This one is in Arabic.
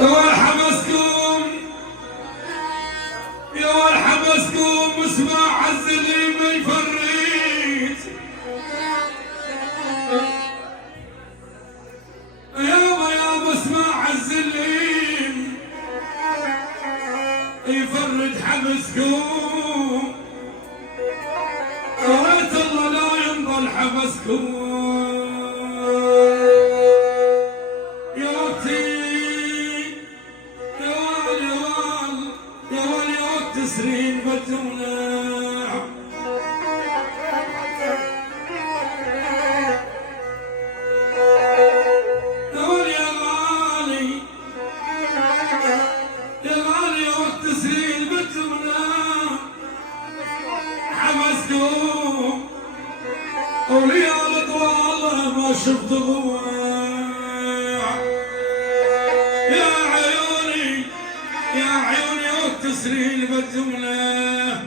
وين حبسكم يا وين حبسكم اسمع عز اللي ما يفريت يابا اسمع عز اللي يفرد حبسكم وريت الله لا ينضل حبسكم تسرين بالجملة قول يا غالي يا وقت تسرين بالجملة حبسكم وليالي طوال ما شفت ضوء يا عيوني وقت تسرين بالجملة